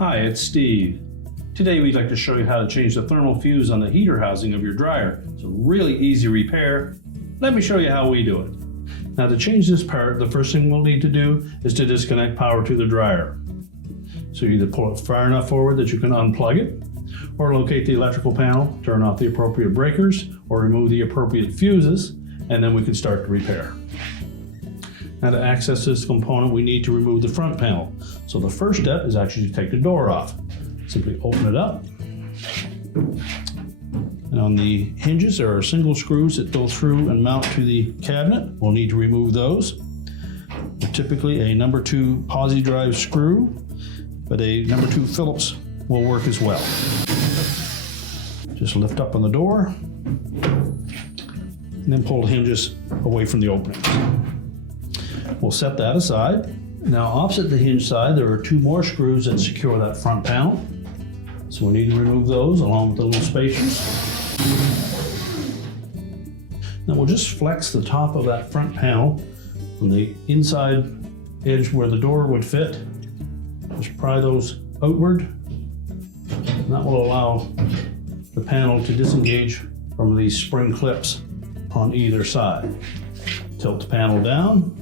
Hi, it's Steve. Today we'd like to show you how to change the thermal fuse on the heater housing of your dryer. It's a really easy repair. Let me show you how we do it. Now to change this part, the first thing we'll need to do is to disconnect power to the dryer. So you either pull it far enough forward that you can unplug it, or locate the electrical panel, turn off the appropriate breakers, or remove the appropriate fuses, and then we can start the repair. Now to access this component, we need to remove the front panel. So the first step is actually to take the door off. Simply open it up. And on the hinges, there are single screws that go through and mount to the cabinet. We'll need to remove those. Typically a number 2 posi drive screw, but a number 2 Phillips will work as well. Just lift up on the door and then pull the hinges away from the openings. We'll set that aside. Now opposite the hinge side, there are 2 more screws that secure that front panel. So we need to remove those along with the little spacers. Now we'll just flex the top of that front panel from the inside edge where the door would fit. Just pry those outward. And that will allow the panel to disengage from these spring clips on either side. Tilt the panel down,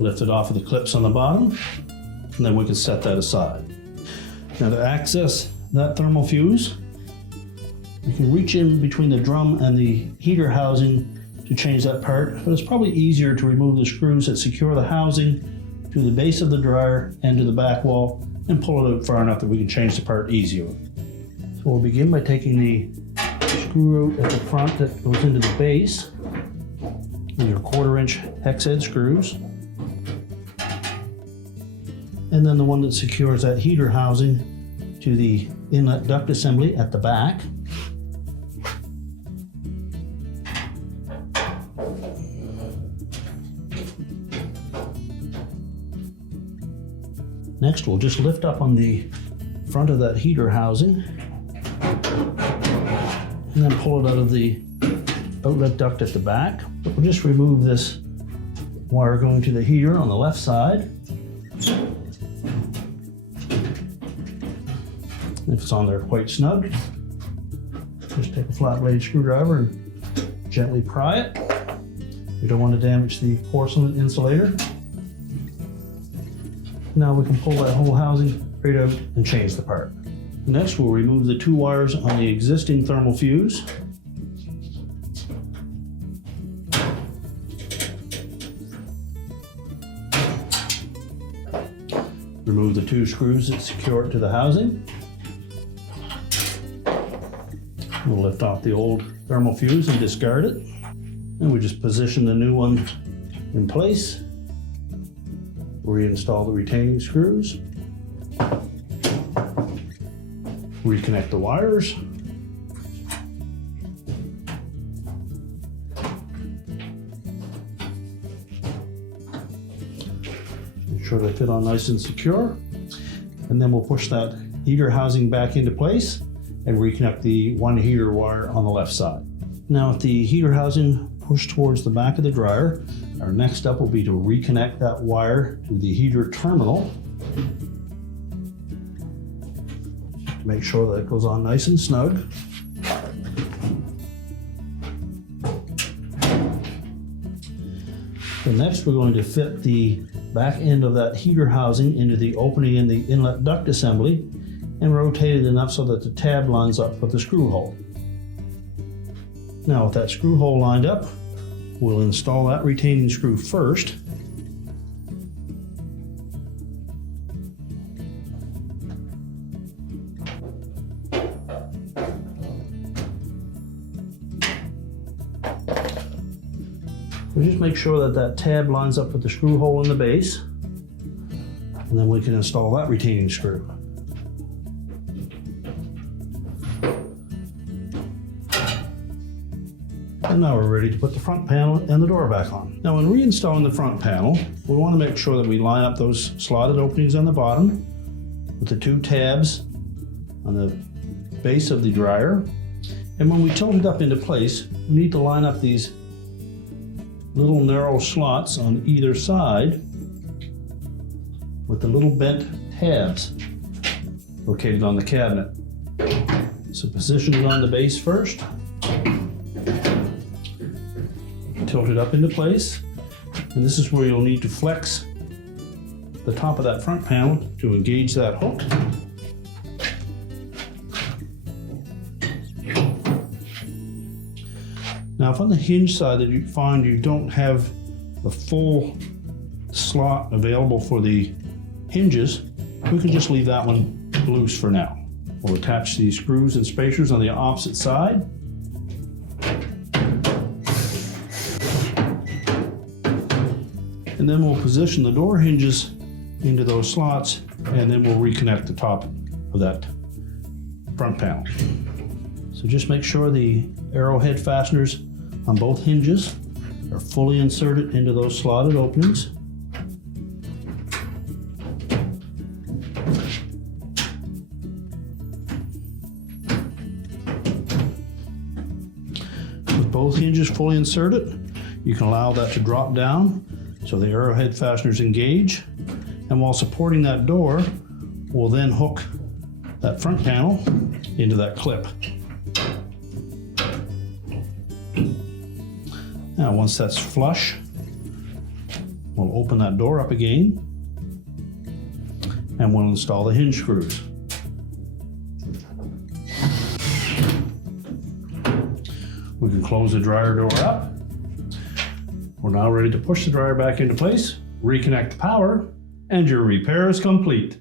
lift it off of the clips on the bottom, and then we can set that aside. Now to access that thermal fuse, you can reach in between the drum and the heater housing to change that part, but it's probably easier to remove the screws that secure the housing to the base of the dryer and to the back wall and pull it out far enough that we can change the part easier. So we'll begin by taking the screw out at the front that goes into the base. These are 1/4 inch hex head screws. And then the one that secures that heater housing to the inlet duct assembly at the back. Next, we'll just lift up on the front of that heater housing and then pull it out of the outlet duct at the back. We'll just remove this wire going to the heater on the left side. If it's on there quite snug, just take a flat blade screwdriver and gently pry it. You don't want to damage the porcelain insulator. Now we can pull that whole housing right out and change the part. Next, we'll remove the 2 wires on the existing thermal fuse. Remove the 2 screws that secure it to the housing. We'll lift off the old thermal fuse and discard it. And we just position the new one in place. Reinstall the retaining screws. Reconnect the wires. Make sure they fit on nice and secure. And then we'll push that heater housing back into place and reconnect the 1 heater wire on the left side. Now with the heater housing pushed towards the back of the dryer, our next step will be to reconnect that wire to the heater terminal. To make sure that it goes on nice and snug. And next we're going to fit the back end of that heater housing into the opening in the inlet duct assembly and rotate it enough so that the tab lines up with the screw hole. Now with that screw hole lined up, we'll install that retaining screw first. We'll just make sure that that tab lines up with the screw hole in the base, and then we can install that retaining screw. And now we're ready to put the front panel and the door back on. Now when reinstalling the front panel, we want to make sure that we line up those slotted openings on the bottom with the 2 tabs on the base of the dryer. And when we tilt it up into place, we need to line up these little narrow slots on either side with the little bent tabs. located on the cabinet. So position it on the base first. Tilt it up into place. And this is where you'll need to flex the top of that front panel to engage that hook. Now, if on the hinge side that you find you don't have the full slot available for the hinges, we can just leave that one loose for now. We'll attach these screws and spacers on the opposite side. And then we'll position the door hinges into those slots, and then we'll reconnect the top of that front panel. So just make sure the arrowhead fasteners on both hinges are fully inserted into those slotted openings. With both hinges fully inserted, you can allow that to drop down so the arrowhead fasteners engage. And while supporting that door, we'll then hook that front panel into that clip. Now, once that's flush, we'll open that door up again and we'll install the hinge screws. We can close the dryer door up. We're now ready to push the dryer back into place, reconnect the power, and your repair is complete.